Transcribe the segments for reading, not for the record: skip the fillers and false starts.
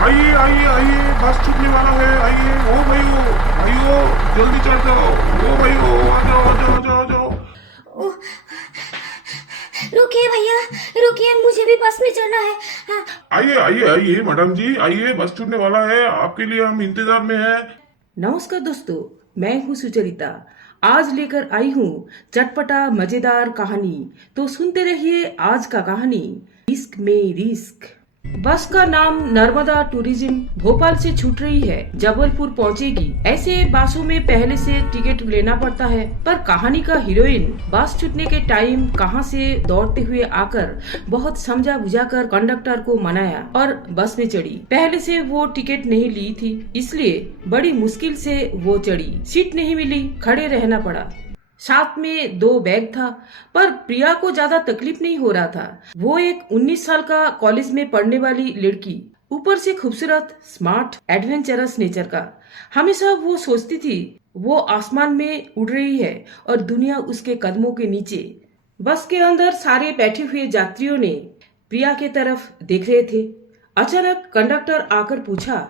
आइए आइए आइए, बस छूटने वाला है, आइए। ओ भाइयों, भाइयों जल्दी चढ़ जाओ। ओ भाइयों, आ जाओ आ जाओ आ जाओ आ जाओ। ओह, रुकिए भैया, रुकिए, मुझे भी बस में चढ़ना है। हाँ। आइए आइए आइए मैडम जी, आइए, बस छूटने वाला है, आपके लिए हम इंतजार में हैं। नमस्कार दोस्तों, मैं हूँ सुचरिता। आज लेकर आई हूँ चटपटा मजेदार कहानी। तो सुनते रहिए आज का कहानी, रिस्क में रिस्क। बस का नाम नर्मदा टूरिज्म भोपाल से छूट रही है, जबलपुर पहुंचेगी। ऐसे बसों में पहले से टिकट लेना पड़ता है, पर कहानी का हीरोइन बस छूटने के टाइम कहां से दौड़ते हुए आकर बहुत समझा बुझाकर कंडक्टर को मनाया और बस में चढ़ी। पहले से वो टिकट नहीं ली थी, इसलिए बड़ी मुश्किल से वो चढ़ी। सीट नहीं मिली, खड़े रहना पड़ा। साथ में 2 बैग था, पर प्रिया को ज्यादा तकलीफ नहीं हो रहा था। वो एक 19 साल का कॉलेज में पढ़ने वाली लड़की, ऊपर से खूबसूरत, स्मार्ट, एडवेंचरस नेचर का। हमेशा वो सोचती थी वो आसमान में उड़ रही है और दुनिया उसके कदमों के नीचे। बस के अंदर सारे बैठे हुए यात्रियों ने प्रिया के तरफ देख रहे थे। अचानक कंडक्टर आकर पूछा,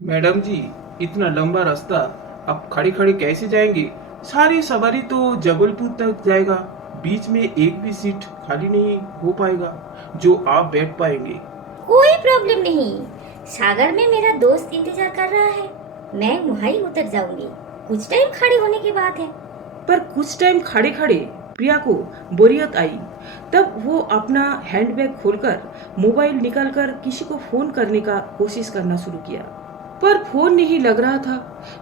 मैडम जी, इतना लंबा रास्ता आप खड़ी खड़ी कैसे जाएंगी? सारी सवारी तो जबलपुर तक जाएगा, बीच में एक भी सीट खाली नहीं हो पाएगा जो आप बैठ पाएंगे। कोई प्रॉब्लम नहीं, सागर में मेरा दोस्त इंतजार कर रहा है, मैं वहाँ ही उतर जाऊंगी। कुछ टाइम खड़े होने की बात है। पर कुछ टाइम खड़े खड़े प्रिया को बोरियत आई। तब वो अपना हैंडबैग खोलकर मोबाइल निकालकर किसी को फोन करने का कोशिश करना शुरू किया, पर फोन नहीं लग रहा था।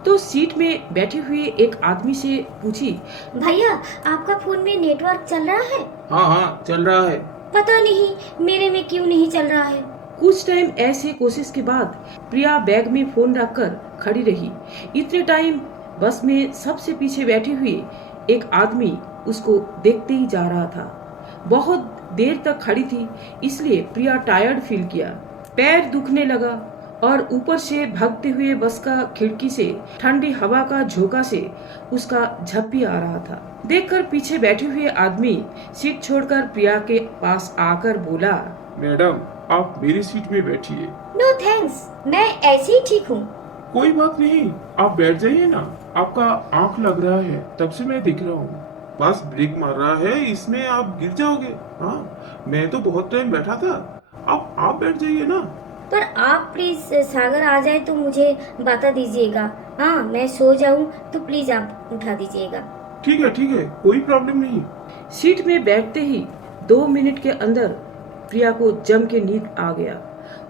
तो सीट में बैठे हुए एक आदमी से पूछी, भैया, आपका फोन में नेटवर्क चल रहा है? हाँ हाँ, चल रहा है। पता नहीं मेरे में क्यों नहीं चल रहा है। कुछ टाइम ऐसे कोशिश के बाद प्रिया बैग में फोन रखकर खड़ी रही। इतने टाइम बस में सबसे पीछे बैठी हुई एक आदमी उसको देखते ही जा रहा था। बहुत देर तक खड़ी थी, इसलिए प्रिया टायर्ड फील किया। पैर दुखने लगा और ऊपर से भागते हुए बस का खिड़की से ठंडी हवा का झोंका से उसका झप्पी आ रहा था। देखकर पीछे बैठे हुए आदमी सीट छोड़कर प्रिया के पास आकर बोला, मैडम, आप मेरी सीट में बैठिए। नो थैंक्स, मैं ऐसे ही ठीक हूँ। कोई बात नहीं, आप बैठ जाइए ना। आपका आंख लग रहा है, तब से मैं दिख रहा हूँ। बस ब्रेक मार रहा है, इसमें आप गिर जाओगे। हाँ, मैं तो बहुत टाइम बैठा था। आप बैठ जाइए ना। पर आप प्लीज सागर आ जाए तो मुझे बता दीजिएगा। हाँ, मैं सो जाऊँ तो प्लीज आप उठा दीजिएगा। ठीक है, कोई प्रॉब्लम नहीं। सीट में बैठते ही 2 मिनट के अंदर प्रिया को जम के नींद आ गया।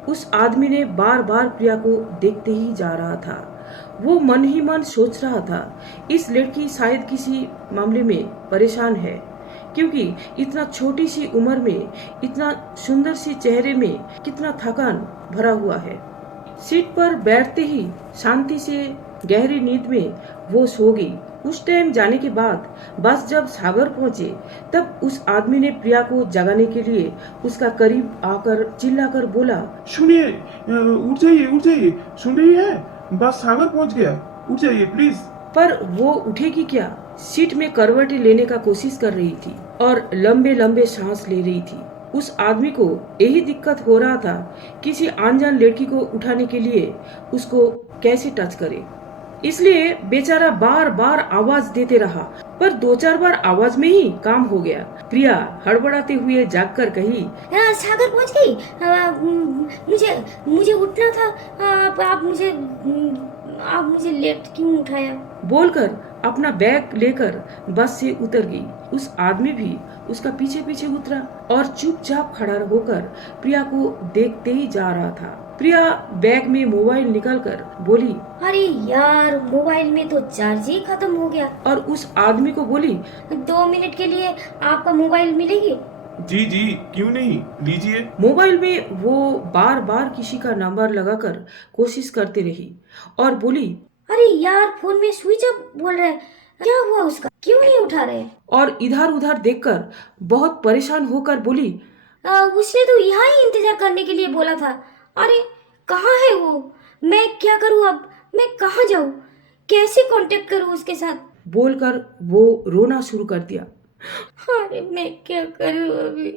उस आदमी ने बार बार प्रिया को देखते ही जा रहा था। वो मन ही मन सोच रहा था, इस लड़की शायद किसी मामले में परेशान है, क्योंकि इतना छोटी सी उम्र में इतना सुंदर सी चेहरे में कितना थकान भरा हुआ है। सीट पर बैठते ही शांति से गहरी नींद में वो सो गई। कुछ टाइम जाने के बाद बस जब सागर पहुंचे, तब उस आदमी ने प्रिया को जगाने के लिए उसका करीब आकर चिल्लाकर बोला, सुनिए, उठ जाइए उठ जाइए, सुन रही है? बस सागर पहुंच गया, उठ जाइए प्लीज। पर वो उठेगी क्या? सीट में करवटें लेने का कोशिश कर रही थी और लंबे लंबे सांस ले रही थी। उस आदमी को यही दिक्कत हो रहा था, किसी अनजान लड़की को उठाने के लिए उसको कैसे टच करे। इसलिए बेचारा बार बार आवाज देते रहा, पर 2-4 बार आवाज में ही काम हो गया। प्रिया हड़बड़ाते हुए जागकर कही, सागर पहुँच गई। मुझे मुझे उठना था। आप मुझे लेट क्यों उठाया? बोलकर अपना बैग लेकर बस से उतर गई। उस आदमी भी उसका पीछे पीछे उतरा और चुपचाप खड़ा होकर प्रिया को देखते ही जा रहा था। प्रिया बैग में मोबाइल निकालकर बोली, अरे यार, मोबाइल में तो चार्ज ही खत्म हो गया। और उस आदमी को बोली, 2 मिनट के लिए आपका मोबाइल मिलेगी? जी जी, क्यों नहीं, लीजिए। मोबाइल में वो बार बार किसी का नंबर लगाकर कोशिश करती रही और बोली, अरे यार, फोन में स्विच ऑफ बोल रहा है। क्या हुआ उसका, क्यों नहीं उठा रहे? और इधर उधर देखकर बहुत परेशान होकर बोली, उसने तो यहाँ ही इंतजार करने के लिए बोला था। अरे कहाँ है वो? मैं क्या करूँ अब? मैं कहाँ जाऊँ? कैसे कांटेक्ट करूँ उसके साथ? बोलकर वो रोना शुरू कर दिया। अरे मैं क्या करूँ अभी?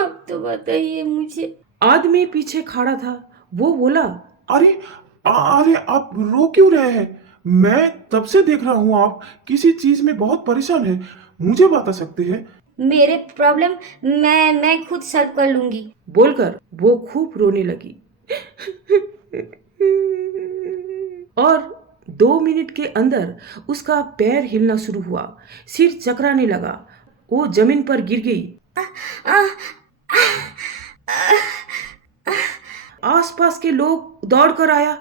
आप तो बताइए मुझे। आदमी पीछे खड़ा था वो बोला, अरे अरे आप रो क्यों रहे हैं? मैं तब से देख रहा हूँ आप किसी चीज में बहुत परेशान है। मुझे बता सकते हैं? मेरे प्रॉब्लम मैं खुद सॉल्व कर लूंगी। बोलकर वो खूब रोने लगी। और 2 मिनट के अंदर उसका पैर हिलना शुरू हुआ, सिर चकराने लगा, वो जमीन पर गिर गई। आसपास के लोग दौड़कर आया।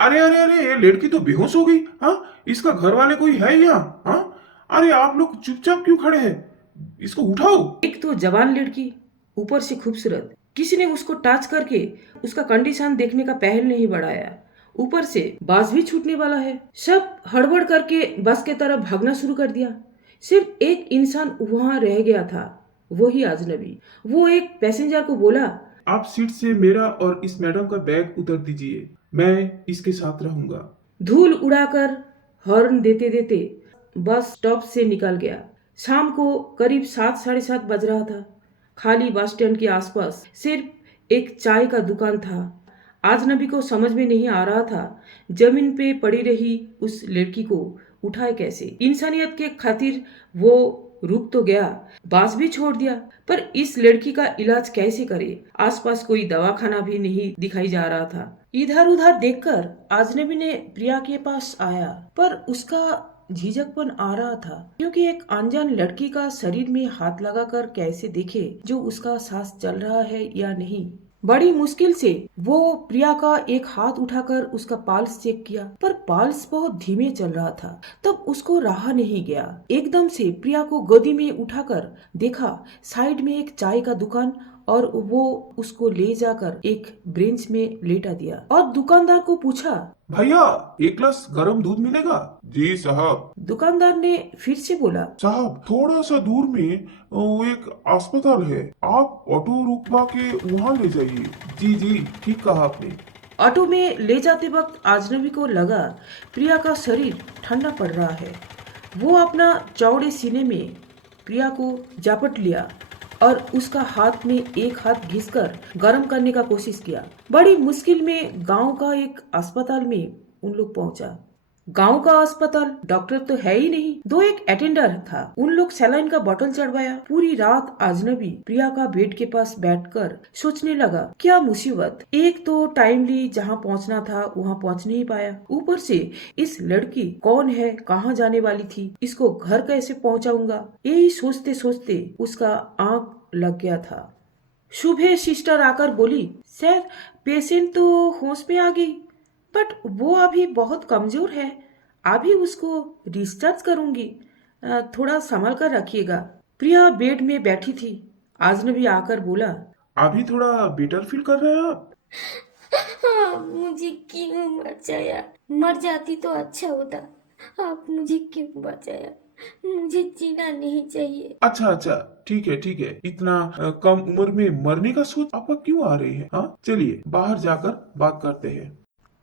अरे अरे अरे, ये लड़की तो बेहोश हो गई। हाँ, इसका घर वाले कोई है यहाँ? हाँ, अरे आप लोग चुपचाप क्यों खड़े हैं? इसको उठाओ। एक तो जवान लड़की, ऊपर से खूबसूरत, किसी ने उसको टच करके उसका कंडीशन देखने का पहल नहीं बढ़ाया, ऊपर से बस भी छूटने वाला है। सब हड़बड़ करके बस के तरफ भागना शुरू कर दिया। सिर्फ एक इंसान वहां रह गया था, वही अजनबी। वो एक पैसेंजर को बोला, आप सीट से मेरा और इस मैडम का बैग उतार दीजिए, मैं इसके साथ रहूंगा। धूल उड़ाकर हॉर्न देते देते बस स्टॉप से निकल गया। शाम को करीब 7 साढ़े 7 बज रहा था। खाली बस स्टैंड के आसपास सिर्फ एक चाय का दुकान था। अजनबी को समझ में नहीं आ रहा था जमीन पे पड़ी रही उस लड़की को उठाए कैसे। इंसानियत के खातिर वो रुक तो गया, बस भी छोड़ दिया, पर इस लड़की का इलाज कैसे करे? आसपास कोई दवाखाना भी नहीं दिखाई जा रहा था। इधर उधर देखकर अजनबी ने प्रिया के पास आया, पर उसका झिझकपन आ रहा था, क्योंकि एक अनजान लड़की का शरीर में हाथ लगाकर कैसे देखे जो उसका सांस चल रहा है या नहीं। बड़ी मुश्किल से वो प्रिया का एक हाथ उठाकर उसका पल्स चेक किया, पर पल्स बहुत धीमे चल रहा था। तब उसको रहा नहीं गया, एकदम से प्रिया को गोदी में उठाकर देखा साइड में एक चाय का दुकान, और वो उसको ले जाकर एक ब्रेंच में लेटा दिया और दुकानदार को पूछा। भैया, एक ग्लास गरम दूध मिलेगा? जी साहब। दुकानदार ने फिर से बोला, साहब, थोड़ा सा दूर में वो एक अस्पताल है, आप ऑटो रुकवा के वहाँ ले जाइए। जी जी, ठीक कहा आपने। ऑटो में ले जाते वक्त अजनबी को लगा प्रिया का शरीर ठंडा पड़ रहा है। वो अपना चौड़े सीने में प्रिया को जापट लिया और उसका हाथ में एक हाथ घिसकर गर्म करने का कोशिश किया। बड़ी मुश्किल में गांव का एक अस्पताल में उन लोग पहुंचा। गांव का अस्पताल, डॉक्टर तो है ही नहीं, दो एक अटेंडर था। उन लोग सैलाइन का बोतल चढ़वाया। पूरी रात अजनबी प्रिया का बेड के पास बैठकर सोचने लगा, क्या मुसीबत, एक तो टाइमली जहां पहुंचना था वहां पहुंच नहीं पाया, ऊपर से इस लड़की कौन है, कहां जाने वाली थी, इसको घर कैसे पहुंचाऊंगा। यही सोचते सोचते उसका आंख लग गया था। सुबह सिस्टर आकर बोली, सर पेशेंट तो होश में आ गई, बट वो अभी बहुत कमजोर है, अभी उसको डिस्चार्ज करूंगी, थोड़ा संभाल कर रखिएगा। प्रिया बेड में बैठी थी। अजनबी आकर बोला, अभी थोड़ा बेटर फील कर रहे हैं आप? हाँ, मुझे क्यों बचाया? मर जाती तो अच्छा होता। आप मुझे क्यों बचाया? मुझे जीना नहीं चाहिए। अच्छा अच्छा, ठीक है ठीक है। इतना कम उम्र में मरने का सोच आपका क्यों आ रही है? हाँ, चलिए बाहर जाकर बात करते हैं।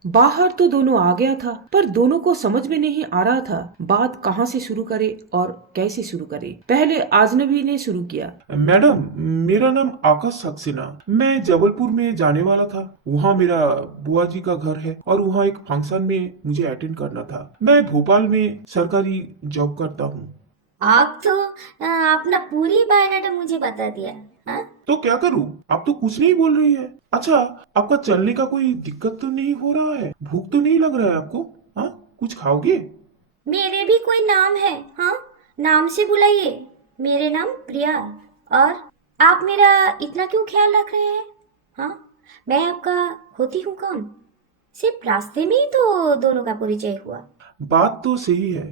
बाहर तो दोनों आ गया था, पर दोनों को समझ में नहीं आ रहा था बात कहाँ से शुरू करे और कैसे शुरू करे। पहले अजनबी ने शुरू किया, मैडम, मेरा नाम आकाश सक्सेना, मैं जबलपुर में जाने वाला था। वहाँ मेरा बुआ जी का घर है और वहाँ एक फंक्शन में मुझे अटेंड करना था। मैं भोपाल में सरकारी जॉब करता हूँ। आप तो अपना पूरी बायोडाटा मुझे बता दिया। हाँ, तो क्या करूँ? आप तो कुछ नहीं बोल रही है। अच्छा, आपका चलने का कोई दिक्कत तो नहीं हो रहा है? भूख तो नहीं लग रहा है आपको? हाँ, कुछ खाओगे? मेरे भी कोई नाम है। हाँ, नाम से बुलाइए। मेरे नाम प्रिया। और आप मेरा इतना क्यों ख्याल रख रहे हैं? हाँ, मैं आपका होती हूँ कौन? सिर्फ रास्ते में ही तो दोनों का परिचय हुआ। बात तो सही है,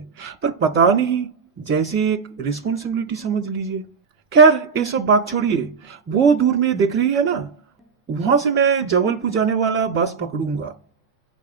पर पता नहीं, जैसे एक रिस्पॉन्सिबिलिटी समझ लीजिए। खैर, ये सब बात छोड़िए। वो दूर में दिख रही है ना, वहां से मैं जबलपुर जाने वाला बस पकड़ूंगा।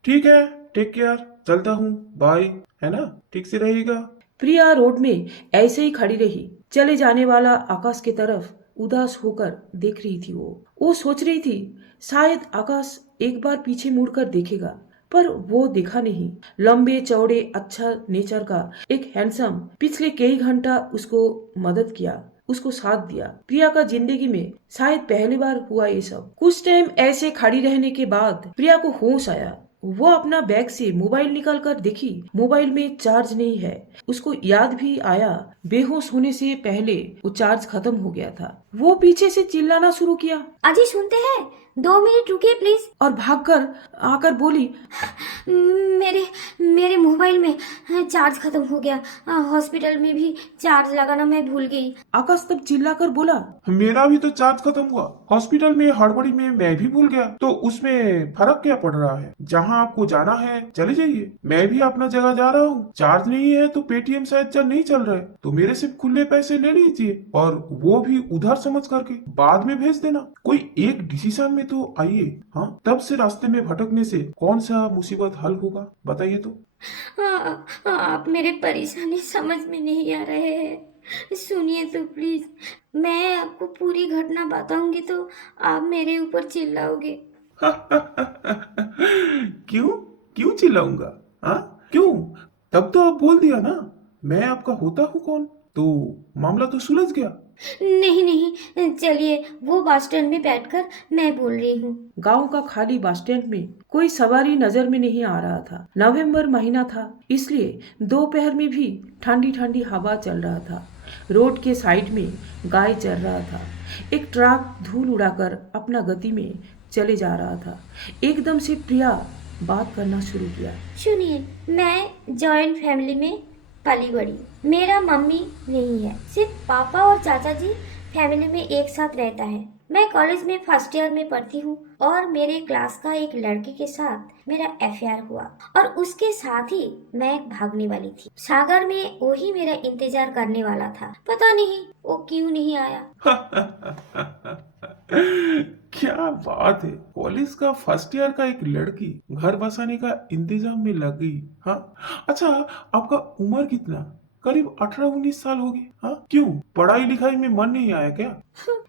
ठीक है, टेक केयर, चलता हूँ, बाय, है ना? ठीक से रहिएगा। प्रिया रोड में ऐसे ही खड़ी रही। चले जाने वाला आकाश की तरफ उदास होकर देख रही थी। वो सोच रही थी शायद आकाश एक बार पीछे मुड़कर देखेगा, पर वो देखा नहीं। लंबे चौड़े अच्छा नेचर का एक हैंडसम पिछले कई घंटा उसको मदद किया, उसको साथ दिया। प्रिया का जिंदगी में शायद पहली बार हुआ ये सब। कुछ टाइम ऐसे खड़ी रहने के बाद प्रिया को होश आया। वो अपना बैग से मोबाइल निकाल कर देखी, मोबाइल में चार्ज नहीं है। उसको याद भी आया बेहोश होने से पहले वो चार्ज खत्म हो गया था। वो पीछे से चिल्लाना शुरू किया, अजी सुनते हैं, 2 मिनट रुकिए प्लीज। और भागकर आकर बोली, मेरे मेरे मोबाइल में चार्ज खत्म हो गया। हॉस्पिटल में भी चार्ज लगाना मैं भूल गई। आकाश तब चिल्लाकर बोला, मेरा भी तो चार्ज खत्म हुआ, हॉस्पिटल में हड़बड़ी में मैं भी भूल गया। तो उसमें फर्क क्या पड़ रहा है? जहाँ आपको जाना है चले जाइए, मैं भी अपना जगह जा रहा हूँ। चार्ज नहीं है तो पेटीएम शायद नहीं चल रहा है, तो मेरे से खुले पैसे ले लीजिए और वो भी उधार समझ करके बाद में भेज देना। कोई एक डिसीजन में तो आइए। हाँ, तब से रास्ते में भटकने से कौन सा मुसीबत हल होगा बताइए तो। आप मेरे परेशानी समझ में नहीं आ रहे हैं। सुनिए तो प्लीज, मैं आपको पूरी घटना बताऊंगी तो आप मेरे ऊपर चिल्लाओगे। क्यों क्यों चिल्लाऊंगा? हाँ क्यों? तब तो आप बोल दिया ना मैं आपका होता हूँ कौन, तो मामला तो सुलझ गया। नहीं नहीं, चलिए वो बस स्टैंड में बैठकर मैं बोल रही हूँ। गांव का खाली बस स्टैंड में कोई सवारी नजर में नहीं आ रहा था। नवंबर महीना था, इसलिए दोपहर में भी ठंडी ठंडी हवा चल रहा था। रोड के साइड में गाय चर रहा था। एक ट्रक धूल उड़ाकर अपना गति में चले जा रहा था। एकदम से प्रिया बात करना शुरू किया। सुनिए, मैं जॉइंट फैमिली में पली बड़ी। मेरा मम्मी नहीं है, सिर्फ पापा और चाचा जी फैमिली में एक साथ रहता है। मैं कॉलेज में फर्स्ट ईयर में पढ़ती हूँ और मेरे क्लास का एक लड़के के साथ मेरा अफेयर हुआ और उसके साथ ही मैं भागने वाली थी। सागर में वही मेरा इंतजार करने वाला था। पता नहीं वो क्यों नहीं आया। क्या बात है, कॉलेज का फर्स्ट ईयर का एक लड़की घर बसाने का इंतजाम में लग गई। हाँ अच्छा, आपका उम्र कितना? करीब 18-19 साल होगी। हाँ क्यों, पढ़ाई लिखाई में मन नहीं आया क्या?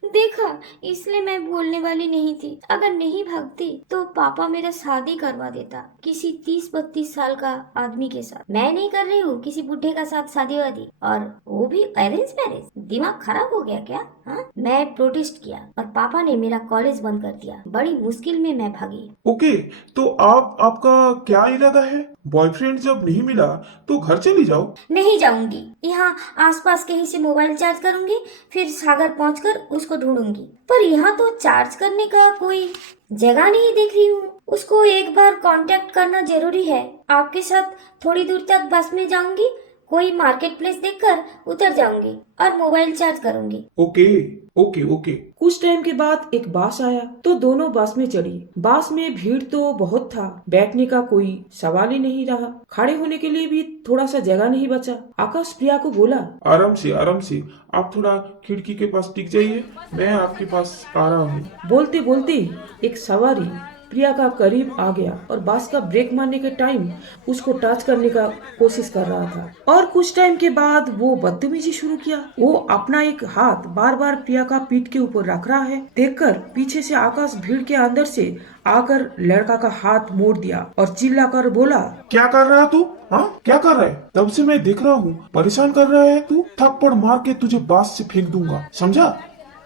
देखा, इसलिए मैं बोलने वाली नहीं थी। अगर नहीं भागती तो पापा मेरा शादी करवा देता किसी 30-32 साल का आदमी के साथ। मैं नहीं कर रही हूँ किसी बुढ़े का साथ शादी वादी, और वो भी अरेंज मैरिज। दिमाग खराब हो गया क्या? हाँ, मैं प्रोटेस्ट किया और पापा ने मेरा कॉलेज बंद कर दिया। बड़ी मुश्किल में मैं भागी। ओके, तो आपका क्या इरादा है? बॉयफ्रेंड जब नहीं मिला तो घर चली जाओ। नहीं जाऊंगी, यहाँ आसपास कहीं से मोबाइल चार्ज करूंगी, फिर सागर पहुंचकर उसको ढूंढूंगी। पर यहाँ तो चार्ज करने का कोई जगह नहीं देख रही हूँ। उसको एक बार कांटेक्ट करना जरूरी है। आपके साथ थोड़ी दूर तक बस में जाऊंगी, कोई मार्केट प्लेस देखकर उतर जाऊंगी और मोबाइल चार्ज करूंगी। Okay okay okay. कुछ टाइम के बाद एक बस आया तो दोनों बस में चढ़ी। बस में भीड़ तो बहुत था, बैठने का कोई सवाल ही नहीं रहा। खड़े होने के लिए भी थोड़ा सा जगह नहीं बचा। आकाश प्रिया को बोला, आराम से आप थोड़ा खिड़की के पास टिक जाइए, मैं आपके पास आ रहा हूँ। बोलते बोलते एक सवारी प्रिया का करीब आ गया और बस का ब्रेक मारने के टाइम उसको टच करने का कोशिश कर रहा था। और कुछ टाइम के बाद वो बदतमीजी शुरू किया। वो अपना एक हाथ बार बार प्रिया का पीठ के ऊपर रख रहा है। देखकर पीछे से आकाश भीड़ के अंदर से आकर लड़का का हाथ मोड़ दिया और चिल्लाकर बोला, क्या कर रहा है तू? हाँ क्या कर रहा है? तब से मैं देख रहा हूँ, परेशान कर रहा है तू। थप्पड़ मार के तुझे बस से फेंक दूंगा, समझा?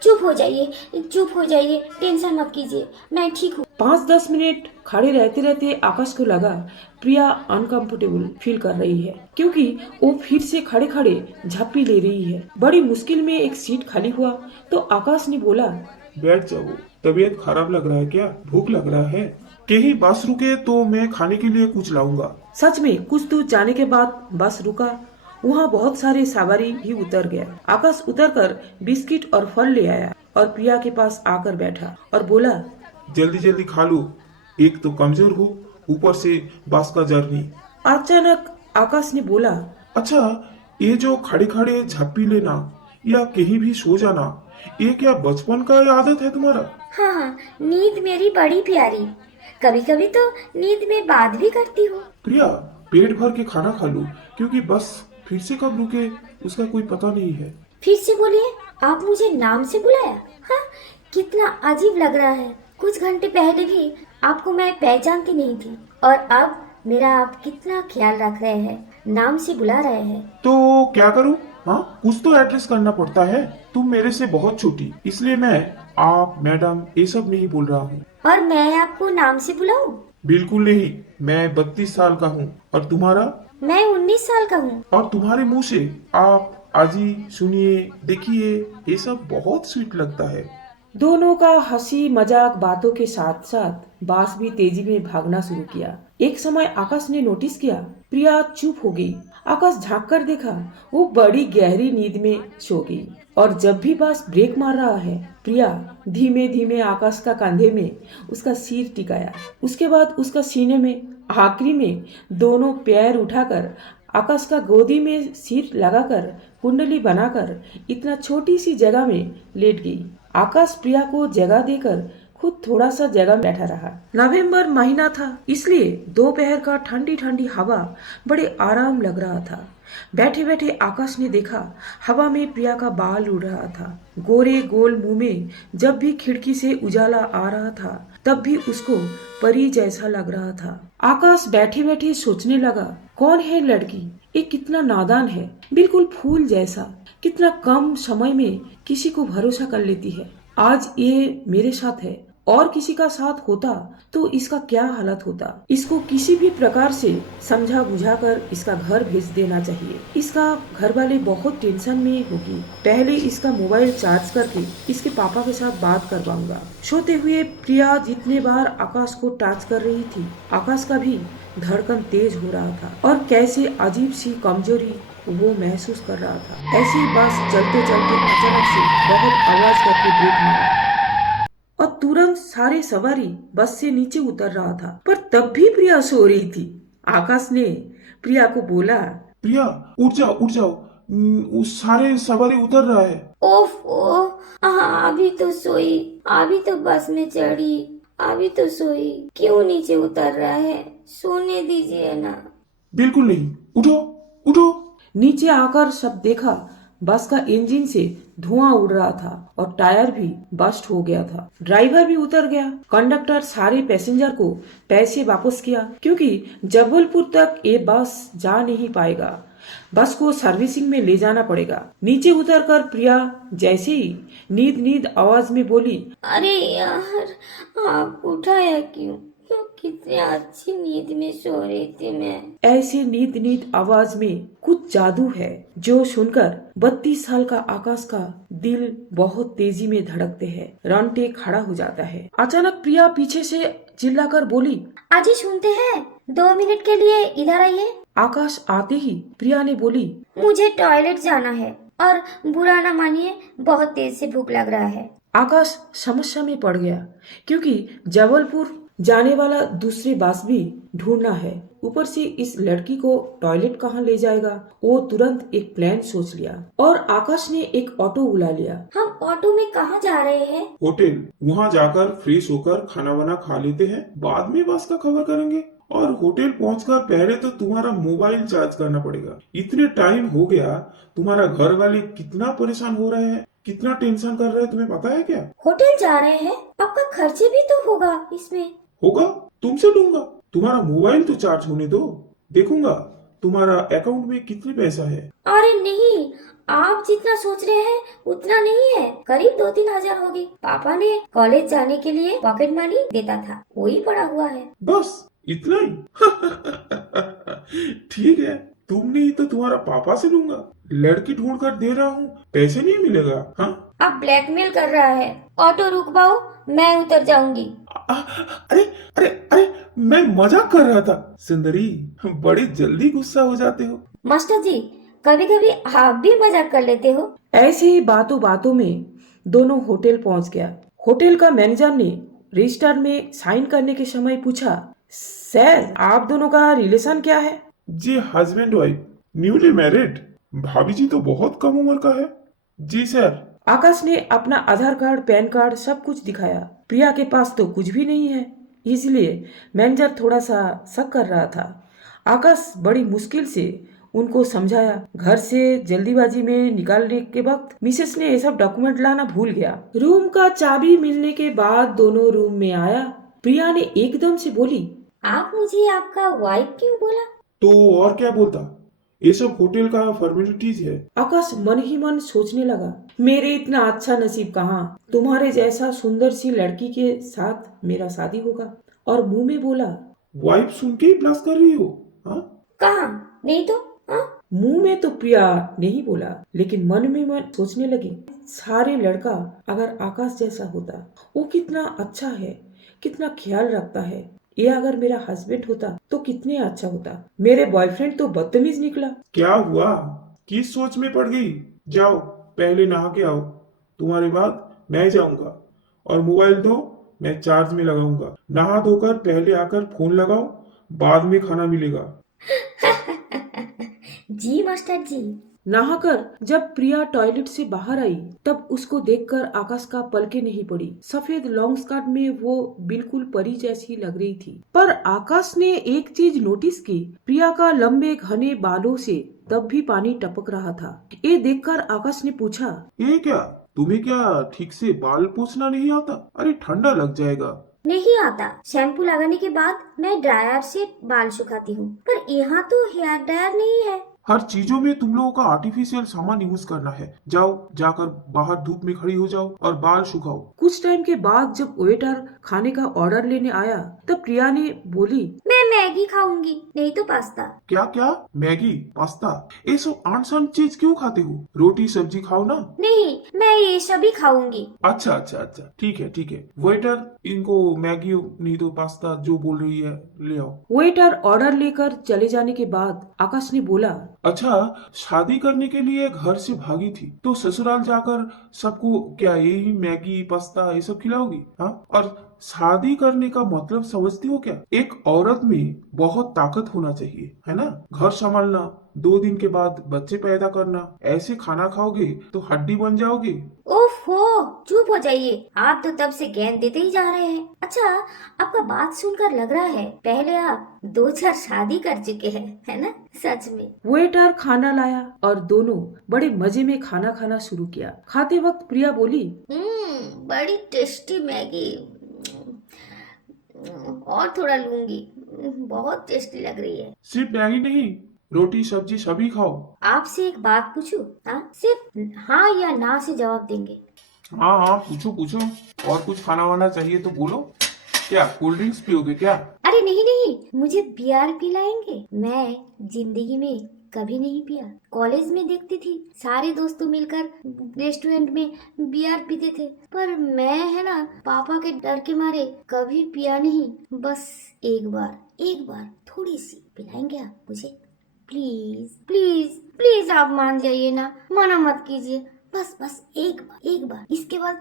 चुप हो जाइए, टेंशन मत कीजिए, मैं ठीक हूँ। 5-10 मिनट खड़े रहते रहते आकाश को लगा प्रिया अनकंफर्टेबल फील कर रही है, क्योंकि वो फिर से खड़े खड़े झप्पी ले रही है। बड़ी मुश्किल में एक सीट खाली हुआ तो आकाश ने बोला, बैठ जाओ। तबीयत खराब लग रहा है क्या? भूख लग रहा है? कहीं बस रुके तो मैं खाने के लिए कुछ लाऊंगा। सच में कुछ दूर जाने के बाद बस रुका। वहाँ बहुत सारे सवारी भी उतर गया। आकाश उतरकर बिस्किट और फल ले आया और प्रिया के पास आकर बैठा और बोला, जल्दी खा लो, एक तो कमजोर हो, ऊपर से बस का जर्नी। अचानक आकाश ने बोला, अच्छा, ये जो खड़े खड़े झप्पी लेना या कहीं भी सो जाना, ये क्या बचपन का आदत है तुम्हारा? हाँ, नींद मेरी बड़ी प्यारी। कभी कभी तो नींद में बात भी करती हूँ। प्रिया, पेट भर के खाना खा लो, क्योंकि बस फिर से कब रुके उसका कोई पता नहीं है। फिर से बोलिए, आप मुझे नाम से बुलाया? हाँ, कितना अजीब लग रहा है। कुछ घंटे पहले भी आपको मैं पहचानती नहीं थी और अब मेरा आप कितना ख्याल रख रहे हैं, नाम से बुला रहे हैं। तो क्या करूं? हाँ, कुछ तो एड्रेस करना पड़ता है। तुम मेरे से बहुत छोटी, इसलिए मैं आप, मैडम ये सब नहीं बोल रहा हूँ। और मैं आपको नाम से बुलाऊं? बिल्कुल नहीं, मैं 32 साल का हूँ। और तुम्हारा? मैं 19 साल का हूँ। और तुम्हारे मुंह से आप, आजी, सुनिए, देखिए, ये सब बहुत स्वीट लगता है। दोनों का हंसी मजाक बातों के साथ साथ बांस भी तेजी में भागना शुरू किया। एक समय आकाश ने नोटिस किया, प्रिया चुप हो गई। आकाश झांक कर देखा, वो बड़ी गहरी नींद में सो गई। और जब भी बांस ब्रेक मार रहा है, प्रिया धीमे धीमे आकाश का कंधे में उसका सिर टिकाया। उसके बाद उसका सीने में, आखिरी में दोनों पैर उठाकर आकाश का गोदी में सिर लगाकर कुंडली बनाकर इतना छोटी सी जगह में लेट गई। आकाश प्रिया को जगह देकर खुद थोड़ा सा जगह में बैठा रहा। नवंबर महीना था, इसलिए दोपहर का ठंडी ठंडी हवा बड़े आराम लग रहा था। बैठे बैठे आकाश ने देखा, हवा में प्रिया का बाल उड़ रहा था। गोरे गोल मुंह में जब भी खिड़की से उजाला आ रहा था, तब भी उसको परी जैसा लग रहा था। आकाश बैठे बैठे सोचने लगा, कौन है लड़की? ये कितना नादान है, बिल्कुल फूल जैसा। कितना कम समय में किसी को भरोसा कर लेती है। आज ये मेरे साथ है, और किसी का साथ होता तो इसका क्या हालत होता। इसको किसी भी प्रकार से समझा बुझाकर इसका घर भेज देना चाहिए। इसका घर वाले बहुत टेंशन में होगी। पहले इसका मोबाइल चार्ज करके इसके पापा के साथ बात करवाऊंगा। सोते हुए प्रिया जितने बार आकाश को टच कर रही थी, आकाश का भी धड़कन तेज हो रहा था और कैसे अजीब सी कमजोरी वो महसूस कर रहा था। ऐसी बस चलते चलते अचानक से बहुत आवाज करके ब्रेक मारा और तुरंत सारे सवारी बस से नीचे उतर रहा था। पर तब भी प्रिया सो रही थी। आकाश ने प्रिया को बोला, प्रिया, उठ जाओ, उठ जाओ। उस सारे सवारी उतर रहा है। ओफ ओ, अभी तो सोई, अभी तो बस में चढ़ी, अभी तो सोई, क्यों नीचे उतर रहा है? सोने दीजिए ना। बिल्कुल नहीं, उठो, उठो। नीचे आकर सब देखा, बस का इंजन से धुआं उड़ रहा था और टायर भी बस्ट हो गया था। ड्राइवर भी उतर गया। कंडक्टर सारे पैसेंजर को पैसे वापस किया, क्योंकि जबलपुर तक ये बस जा नहीं पाएगा। बस को सर्विसिंग में ले जाना पड़ेगा। नीचे उतरकर प्रिया जैसे ही नींद नींद आवाज में बोली, अरे यार, आप उठाया क्यों? कितनी अच्छी नींद में सो रही थी मैं। ऐसे नींद नींद आवाज में कुछ जादू है, जो सुनकर 32 साल का आकाश का दिल बहुत तेजी में धड़कते हैं, रोंगटे खड़ा हो जाता है। अचानक प्रिया पीछे से चिल्लाकर बोली, अजी सुनते हैं, 2 मिनट के लिए इधर आइए। आकाश आते ही प्रिया ने बोली, मुझे टॉयलेट जाना है और बुरा ना मानिए, बहुत तेज से भूख लग रहा है। आकाश समस्या में पड़ गया, क्योंकि जबलपुर जाने वाला दूसरी बस भी ढूंढना है। ऊपर से इस लड़की को टॉयलेट कहाँ ले जाएगा। वो तुरंत एक प्लान सोच लिया और आकाश ने एक ऑटो बुला लिया। हम ऑटो में कहाँ जा रहे हैं? होटल। वहाँ जाकर फ्रेश होकर खाना वाना खा लेते हैं, बाद में बस का खबर करेंगे। और होटल पहुंचकर पहले तो तुम्हारा मोबाइल चार्ज करना पड़ेगा। इतने टाइम हो गया, तुम्हारा घर वाले कितना परेशान हो रहे हैं, कितना टेंशन कर रहे हैं, तुम्हें पता है क्या? होटल जा रहे हैं, आपका खर्चे भी तो होगा इसमें। होगा, तुमसे लूंगा। तुम्हारा मोबाइल तो चार्ज होने दो, देखूंगा तुम्हारा अकाउंट में कितने पैसा है। अरे नहीं, आप जितना सोच रहे हैं उतना नहीं है, करीब 2-3 हजार होगी। पापा ने कॉलेज जाने के लिए पॉकेट मनी देता था, वही पड़ा हुआ है। बस इतना ही? ठीक है, तुम नहीं तो तुम्हारा पापा से लूंगा। लड़की ढूंढ कर दे रहा हूँ, पैसे नहीं मिलेगा। हाँ, अब ब्लैकमेल कर रहा है। ऑटो रुकवाओ, मैं उतर जाऊंगी। अरे अरे अरे, मैं मजाक कर रहा था। सुंदरी, बड़ी जल्दी गुस्सा हो जाते हो। मास्टर जी, कभी कभी आप भी मजाक कर लेते हो। ऐसे ही बातों बातों में दोनों होटल पहुंच गया। होटल का मैनेजर ने रजिस्टर में साइन करने के समय पूछा, सर आप दोनों का रिलेशन क्या है? जी हस्बैंड वाइफ, न्यूली मैरिड। भाभी जी तो बहुत कम उम्र का है। जी सर। आकाश ने अपना आधार कार्ड, पैन कार्ड सब कुछ दिखाया। प्रिया के पास तो कुछ भी नहीं है, इसलिए मैनेजर थोड़ा सा शक कर रहा था। आकाश बड़ी मुश्किल से उनको समझाया। घर से जल्दीबाजी में निकालने के वक्त मिसेस ने ये सब डॉक्यूमेंट लाना भूल गया। रूम का चाबी मिलने के बाद दोनों रूम में आया। प्रिया ने एकदम से बोली, आप मुझे आपका वाइफ क्यों बोला? तो और क्या बोलता? ये सब होटल का फॉर्मेलिटीज है। आकाश मन ही मन सोचने लगा, मेरे इतना अच्छा नसीब कहाँ, तुम्हारे जैसा सुंदर सी लड़की के साथ मेरा शादी होगा। और मुंह में बोला, वाइफ सुन के ही ब्लश कर रही हो? हाँ, कहाँ? नहीं तो। हाँ, मुंह में तो प्रिया नहीं बोला, लेकिन मन में मन सोचने लगी, सारे लड़का अगर आकाश जैसा होता, वो कितना अच्छा है, कितना ख्याल रखता है। ये अगर मेरा हस्बैंड होता तो कितने अच्छा होता। मेरे बॉयफ्रेंड तो बदतमीज निकला। क्या हुआ? किस सोच में पड़ गई? जाओ पहले नहा के आओ, तुम्हारे बाद मैं जाऊंगा। और मोबाइल दो, मैं चार्ज में लगाऊंगा। नहा धोकर पहले आकर फोन लगाओ, बाद में खाना मिलेगा। जी मास्टर जी। नहाकर जब प्रिया टॉयलेट से बाहर आई, तब उसको देखकर आकाश का पलके नहीं पड़ी। सफेद लॉन्ग स्कर्ट में वो बिल्कुल परी जैसी लग रही थी। पर आकाश ने एक चीज नोटिस की, प्रिया का लंबे घने बालों से तब भी पानी टपक रहा था। ये देखकर आकाश ने पूछा, ये क्या, तुम्हें क्या ठीक से बाल पोंछना नहीं आता? अरे ठंडा लग जाएगा। नहीं आता। शैम्पू लगाने के बाद मैं ड्रायर से बाल सुखाती हूँ, पर यहाँ तो हेयर ड्रायर नहीं है। हर चीजों में तुम लोगों का आर्टिफिशियल सामान यूज करना है। जाओ जाकर बाहर धूप में खड़ी हो जाओ और बाल सुखाओ। कुछ टाइम के बाद जब वेटर खाने का ऑर्डर लेने आया, तब प्रिया ने बोली, मैं मैगी खाऊंगी, नहीं तो पास्ता। क्या क्या? मैगी, पास्ता, ये सब आसान चीज क्यों खाते हो? रोटी सब्जी खाओ ना। नहीं, मैं ये सभी खाऊंगी। अच्छा अच्छा अच्छा, ठीक है ठीक है। वेटर, इनको मैगी नहीं तो पास्ता जो बोल रही है ले आओ। वेटर ऑर्डर लेकर चले जाने के बाद आकाश ने बोला, अच्छा, शादी करने के लिए घर से भागी थी तो ससुराल जाकर सबको क्या यही मैगी पास्ता ये सब खिलाओगी? हाँ, और शादी करने का मतलब समझती हो क्या? एक औरत में बहुत ताकत होना चाहिए, है ना? घर संभालना, 2 दिन के बाद बच्चे पैदा करना। ऐसे खाना खाओगे तो हड्डी बन जाओगे। ओफो, चुप हो जाइए। आप तो तब से ज्ञान देते ही जा रहे हैं। अच्छा, आपका बात सुनकर लग रहा है पहले आप 2-4 शादी कर चुके हैं, है ना? सच में? वेटर खाना लाया और दोनों बड़े मजे में खाना खाना शुरू किया। खाते वक्त प्रिया बोली, बड़ी टेस्टी मैगी। और थोड़ा लूंगी। बहुत टेस्टी लग रही है। सिर्फ मैगी नहीं, रोटी सब्जी सभी खाओ। आपसे एक बात पूछूं? हाँ, सिर्फ हाँ या ना से जवाब देंगे। हाँ हाँ, पूछो पूछो। और कुछ खाना वाना चाहिए तो बोलो। क्या कोल्ड ड्रिंक्स पियोगे क्या? अरे नहीं नहीं, मुझे बियर पिलाएंगे। मैं जिंदगी में कभी नहीं पिया। कॉलेज में देखती थी सारे दोस्त मिलकर रेस्टोरेंट में बियर पीते थे, पर मैं है ना पापा के डर के मारे कभी पिया नहीं। बस एक बार थोड़ी सी पिलाएंगे आप मुझे? प्लीज प्लीज प्लीज, आप मान जाइए ना, मना मत कीजिए। बस एक बार। इसके बाद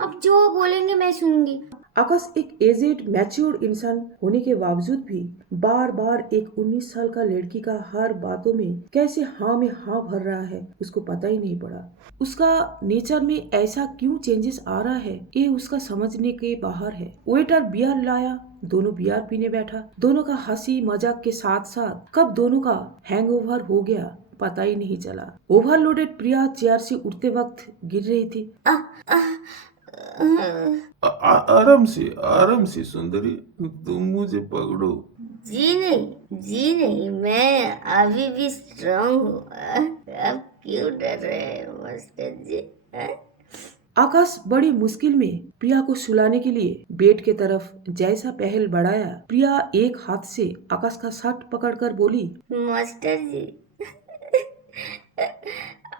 अब जो बोलेंगे मैं सुनूंगी। आकाश एक एजेड मैच्योर इंसान होने के बावजूद भी बार बार एक 19 साल का लड़की का हर बातों में कैसे हाँ में हाँ भर रहा है, उसको पता ही नहीं पड़ा। उसका नेचर में ऐसा क्यों चेंजेस आ रहा है, ये उसका समझने के बाहर है। वेटर बियर लाया, दोनों बियर पीने बैठा। दोनों का हंसी मजाक के साथ साथ कब दोनों का हैंगओवर हो गया पता ही नहीं चला। ओवरलोडेड प्रिया चेयर से उठते वक्त गिर रही थी। आराम से सुंदरी, तुम मुझे पकड़ो। जी नहीं, मैं अभी भी स्ट्रांग हूँ। अब क्यों डर रहे हैं मास्टर जी? आकाश बड़ी मुश्किल में प्रिया को सुलाने के लिए बेड के तरफ जैसा पहल बढ़ाया, प्रिया एक हाथ से आकाश का शर्ट पकड़कर बोली, मास्टर जी,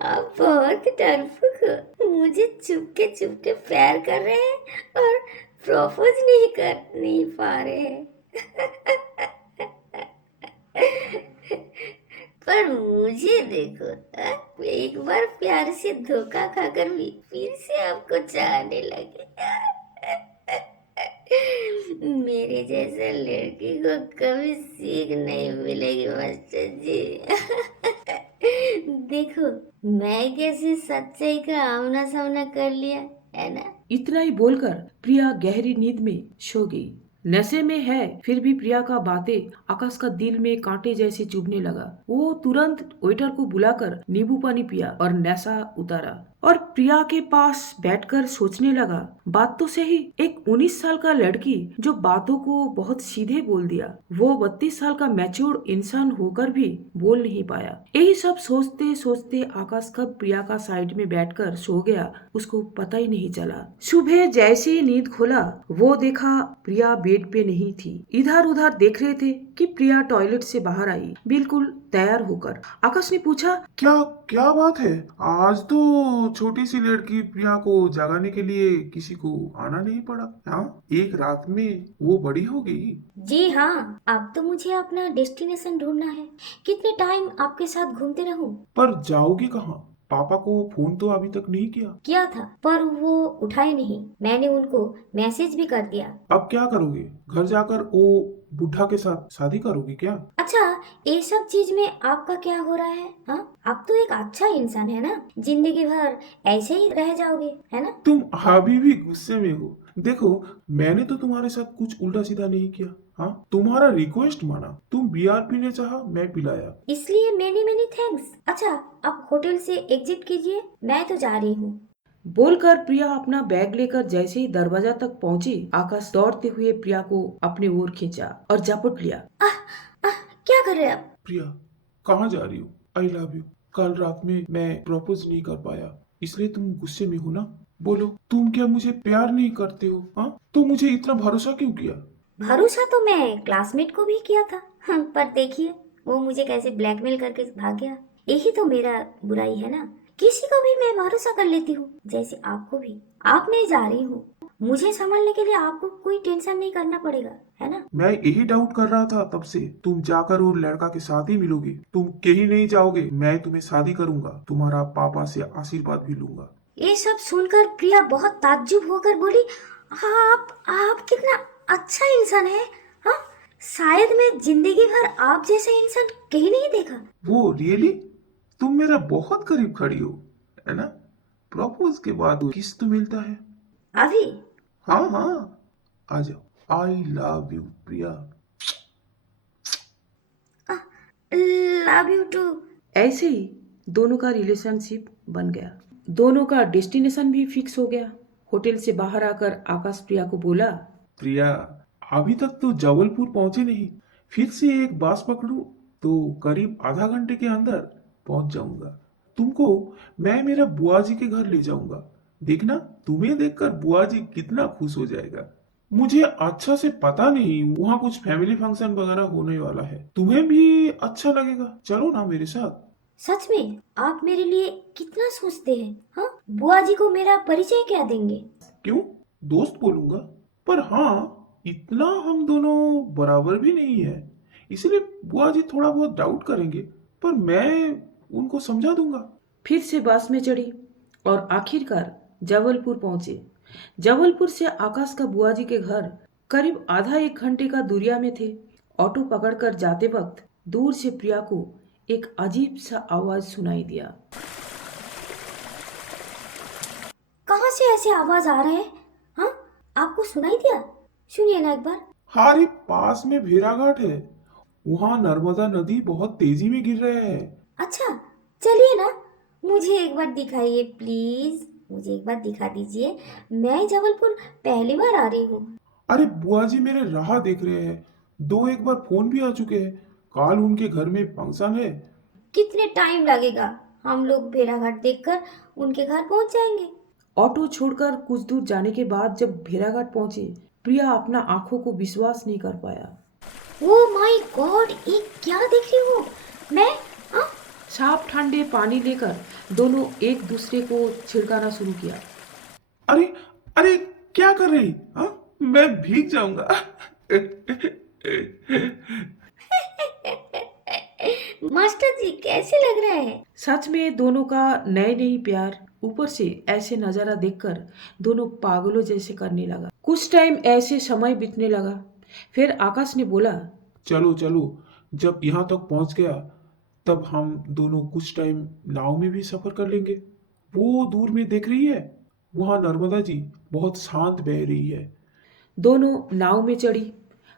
आप बहुत डरपोक हो। मुझे चुपके प्यार कर रहे हैं और प्रपोज नहीं पा रहे हैं। पर मुझे देखो, एक बार प्यार से धोखा खाकर भी फिर से आपको चाहने लगे। मेरे जैसे लड़की को कभी सीख नहीं मिलेगी मास्टर जी। देखो, मैं कैसे सच्चाई का आमना सामना कर लिया, है ना? इतना ही बोलकर प्रिया गहरी नींद में सो गई। नशे में है फिर भी प्रिया का बातें आकाश का दिल में कांटे जैसे चुभने लगा। वो तुरंत वेटर को बुलाकर नींबू पानी पिया और नशा उतारा। और प्रिया के पास बैठकर सोचने लगा, बात तो सही, एक 19 साल का लड़की जो बातों को बहुत सीधे बोल दिया, वो 32 साल का मैच्योर इंसान होकर भी बोल नहीं पाया। यही सब सोचते सोचते आकाश कब प्रिया का साइड में बैठकर सो गया उसको पता ही नहीं चला। सुबह जैसे ही नींद खोला वो देखा प्रिया बेड पे नहीं थी। इधर उधर देख रहे थे कि प्रिया टॉयलेट से बाहर आई बिल्कुल तैयार होकर। आकाश ने पूछा, क्या क्या बात है? आज तो छोटी सी लड़की प्रिया को जगाने के लिए किसी को आना नहीं पड़ा। हाँ, एक रात में वो बड़ी हो गई। जी हाँ, अब तो मुझे अपना डेस्टिनेशन ढूंढना है। कितने टाइम आपके साथ घूमते रहूं? पर जाओगी कहाँ? पापा को फोन तो अभी तक नहीं किया। किया था पर वो उठाए नहीं। मैंने उनको मैसेज भी कर दिया। अब क्या करोगे? घर जाकर वो बुढ़ा के साथ शादी करोगी क्या? अच्छा, ये सब चीज में आपका क्या हो रहा है? हाँ, आप तो एक अच्छा इंसान है ना, जिंदगी भर ऐसे ही रह जाओगे, है ना? तुम अभी भी गुस्से में हो। देखो, मैंने तो तुम्हारे साथ कुछ उल्टा सीधा नहीं किया। हाँ, तुम्हारा रिक्वेस्ट माना, तुम बियर पीने चाहा, मैं पिलाया। इसलिए मेनी मेनी थैंक्स। अच्छा, आप होटल से एग्जिट कीजिए, मैं तो जा रही हूँ। बोलकर प्रिया अपना बैग लेकर जैसे ही दरवाजा तक पहुंची, आकाश दौड़ते हुए प्रिया को अपने ओर खींचा और झपट लिया। क्या कर रहे हैं आप? प्रिया, कहाँ जा रही हो? आई लव यू। कल रात में मैं प्रपोज नहीं कर पाया, इसलिए तुम गुस्से में हो ना? बोलो, तुम क्या मुझे प्यार नहीं करते हो? हाँ, तो मुझे इतना भरोसा क्यों किया? भरोसा तो मैं क्लासमेट को भी किया था। पर देखिए वो मुझे कैसे ब्लैकमेल करके भाग गया। यही तो मेरा बुराई है ना, किसी को भी मैं भरोसा कर लेती हूँ, जैसे आपको भी। आप मैं जा रही हूँ, मुझे संभालने के लिए आपको कोई टेंशन नहीं करना पड़ेगा, है ना? मैं यही डाउट कर रहा था तब से। तुम जाकर वो लड़का के साथ ही मिलोगे। तुम कहीं नहीं जाओगे। मैं तुम्हें शादी करूंगा, तुम्हारा पापा से आशीर्वाद भी लूंगा। ये सब सुनकर प्रिया बहुत ताज्जुब होकर बोली, आप कितना अच्छा इंसान है। हाँ, शायद मैं जिंदगी भर आप जैसा इंसान कहीं नहीं देखा। वो रियली? तुम मेरा बहुत करीब खड़ी हो, है ना? प्रपोज के बाद किस तो मिलता है। अभी हाँ हाँ, आ जाओ। I love you Priya. Love you too. ऐसे ही दोनों का रिलेशनशिप बन गया। दोनों का डेस्टिनेशन भी फिक्स हो गया। होटल से बाहर आकर आकाश प्रिया को बोला, प्रिया, अभी तक तो जबलपुर पहुंचे नहीं। फिर से एक बस पकड़ूं तो करीब आधा घंटे के अंदर पहुंच जाऊंगा। तुमको मैं मेरा बुआ जी के घर ले जाऊंगा। देखना, तुम्हें देखकर बुआ जी कितना खुश हो जाएगा। मुझे अच्छा से पता नहीं, वहाँ कुछ फैमिली फंक्शन वगैरह होने वाला है। तुम्हें भी अच्छा लगेगा, चलो ना मेरे साथ। सच में आप मेरे लिए कितना सोचते हैं। हाँ, बुआ जी को मेरा परिचय क्या देंगे? क्यों, दोस्त बोलूंगा। पर हाँ, इतना हम दोनों बराबर भी नहीं है, इसलिए बुआ जी थोड़ा बहुत डाउट करेंगे, पर मैं उनको समझा दूंगा। फिर से बस में चढ़ी और आखिरकार जबलपुर पहुंचे। जबलपुर से आकाश का बुआ जी के घर करीब आधा एक घंटे का दूरिया में थे। ऑटो पकड़कर जाते वक्त दूर से प्रिया को एक अजीब सा आवाज सुनाई दिया। कहाँ से ऐसे आवाज आ रहा है? हाँ, आपको सुनाई दिया? सुनिए ना एक बार। हमारे पास में भेड़ाघाट है, वहाँ नर्मदा नदी बहुत तेजी में गिर रहा है। अच्छा, चलिए ना, मुझे एक बार दिखाइए प्लीज, मुझे एक बार दिखा दीजिए। मैं जबलपुर पहली बार आ रही हूँ। अरे बुआ जी मेरे राह देख रहे हैं, दो एक बार फोन भी आ चुके हैं। कल उनके घर में फंक्शन है। कितने टाइम लगेगा? हम लोग भेड़ाघाट देखकर उनके घर पहुंच जाएंगे। ऑटो छोड़कर कुछ दूर जाने के बाद जब भेड़ाघाट पहुंचे, प्रिया अपना आंखों को विश्वास नहीं कर पाया। ओ माय गॉड, ये क्या देख रही हूँ मैं? हाँ? साफ ठंडे पानी लेकर दोनों एक दूसरे को छिड़काना शुरू किया। अरे अरे, क्या कर रही? हाँ, मैं भीग जाऊंगा। मास्टर जी, कैसे लग रहा है? सच में दोनों का नए नई प्यार, ऊपर से ऐसे नजारा देखकर दोनों पागलों जैसे करने लगा। कुछ टाइम ऐसे समय बीतने लगा। फिर आकाश ने बोला, चलो चलो, जब यहाँ तक पहुँच गया तब हम दोनों कुछ टाइम नाव में भी सफर कर लेंगे। वो दूर में देख रही है, वहाँ नर्मदा जी बहुत शांत बह रही है। दोनों नाव में चढ़ी,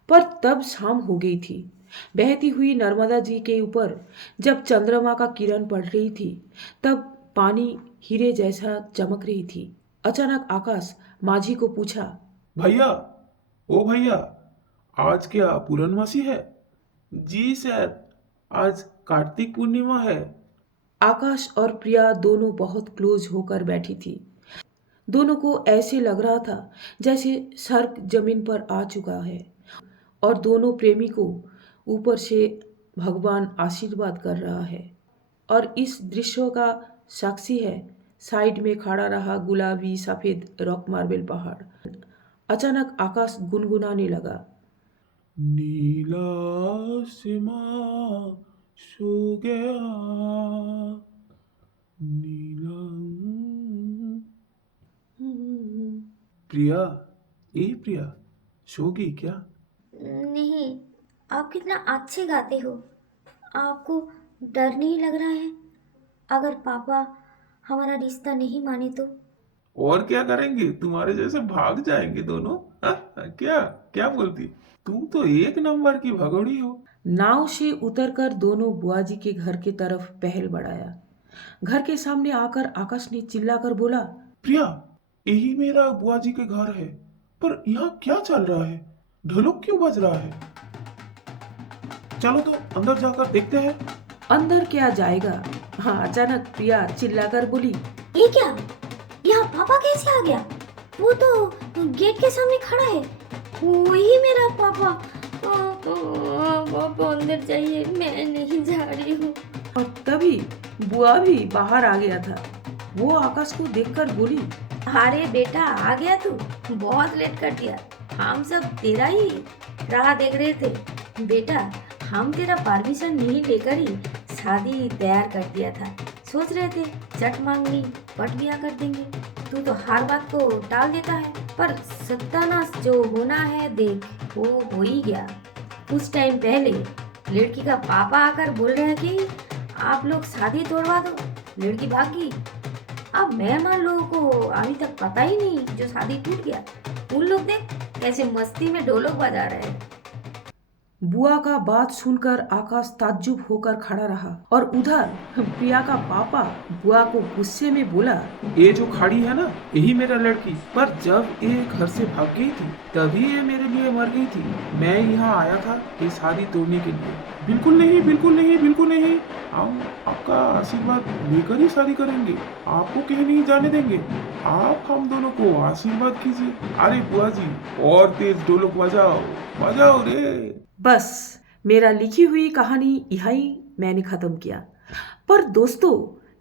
पर तब शाम हो गई थी। बहती हुई नर्मदा जी के ऊपर जब चंद्रमा का किरण पड़ रही थी, तब पानी हीरे जैसा चमक रही थी। अचानक आकाश माझी को पूछा, भैया, ओ भैया, आज क्या पूर्णमासी है? जी सर, आज कार्तिक पूर्णिमा है। आकाश और प्रिया दोनों बहुत क्लोज होकर बैठी थी। दोनों को ऐसे लग रहा था जैसे स्वर्ग जमीन पर आ चुका है और दोनों प्रेमी को ऊपर से भगवान आशीर्वाद कर रहा है। और इस दृश्य का साक्षी है साइड में खड़ा रहा गुलाबी सफेद रॉक मार्बल पहाड़। अचानक आकाश गुनगुनाने लगा, नीला आसमां सो गया, नीला। प्रिया, ए प्रिया, सोगी क्या? नहीं, आप कितना अच्छे गाते हो। आपको डर नहीं लग रहा है? अगर पापा हमारा रिश्ता नहीं माने तो? और क्या करेंगे, तुम्हारे जैसे भाग जाएंगे दोनों। हाँ? क्या क्या बोलती? तुम तो एक नंबर की भगोड़ी हो। नाव से उतरकर दोनों बुआ जी के घर की तरफ पहल बढ़ाया। घर के सामने आकर आकाश ने चिल्लाकर बोला, प्रिया, यही मेरा बुआ जी के घर है, पर यहाँ क्या चल रहा है? ढोलक क्यों बज रहा है? चलो तो अंदर जाकर देखते हैं। अंदर क्या जाएगा? हाँ, अचानक प्रिया चिल्लाकर बोली, ये क्या? यहाँ पापा कैसे आ गया? वो तो गेट के सामने खड़ा है। वही मेरा पापा। पापा अंदर जाइए, मैं नहीं जा रही हूँ। और तभी बुआ भी बाहर आ गया था। वो आकाश को देखकर बोली, अरे बेटा, आ गया तू? बहुत लेट कर दिया। हम सब तेरा ही राह देख रहे थे। बेटा, हम तेरा परमिशन नहीं लेकर ही शादी तैयार कर दिया था। सोच रहे थे चट मांगनी पट ब्याह कर देंगे। तू तो हर बात को टाल देता है, पर सत्यानाश जो होना है देख, वो हो ही गया। कुछ टाइम पहले लड़की का पापा आकर बोल रहे हैं कि आप लोग शादी तोड़वा दो। लड़की भागी। अब मेहमान लोगों को अभी तक पता ही नहीं जो शादी टूट गया। उन लोग देख कैसे मस्ती में ढोलक बजा रहे हैं। बुआ का बात सुनकर आकाश ताज्जुब होकर खड़ा रहा और उधर प्रिया का पापा बुआ को गुस्से में बोला, ये जो खड़ी है ना, यही मेरा लड़की। पर जब ये घर से भाग गई थी तभी ये मेरे लिए मर गई थी। मैं यहाँ आया था ये शादी तोड़ने के लिए। बिल्कुल नहीं, बिल्कुल नहीं, बिल्कुल नहीं। हम आपका आशीर्वाद लेकर ही शादी करेंगे। आपको कहीं नहीं जाने देंगे। आप हम दोनों को आशीर्वाद कीजिए। अरे बुआ जी, और तेज ढोलक बजाओ, बजाओ रे। बस मेरा लिखी हुई कहानी यही मैंने खत्म किया। पर दोस्तों,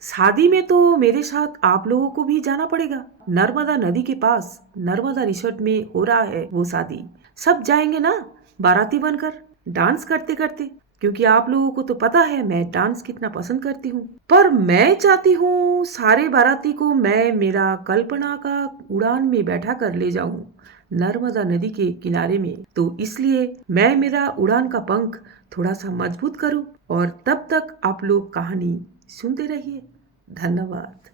शादी में तो मेरे साथ आप लोगों को भी जाना पड़ेगा। नर्मदा नदी के पास नर्मदा रिसोर्ट में हो रहा है वो शादी। सब जाएंगे ना, बाराती बनकर डांस करते करते, क्योंकि आप लोगों को तो पता है मैं डांस कितना पसंद करती हूँ। पर मैं चाहती हूँ सारे बाराती को मैं मेरा कल्पना का उड़ान में बैठा कर ले जाऊं नर्मदा नदी के किनारे में। तो इसलिए मैं मेरा उड़ान का पंख थोड़ा सा मजबूत करूं। और तब तक आप लोग कहानी सुनते रहिए। धन्यवाद।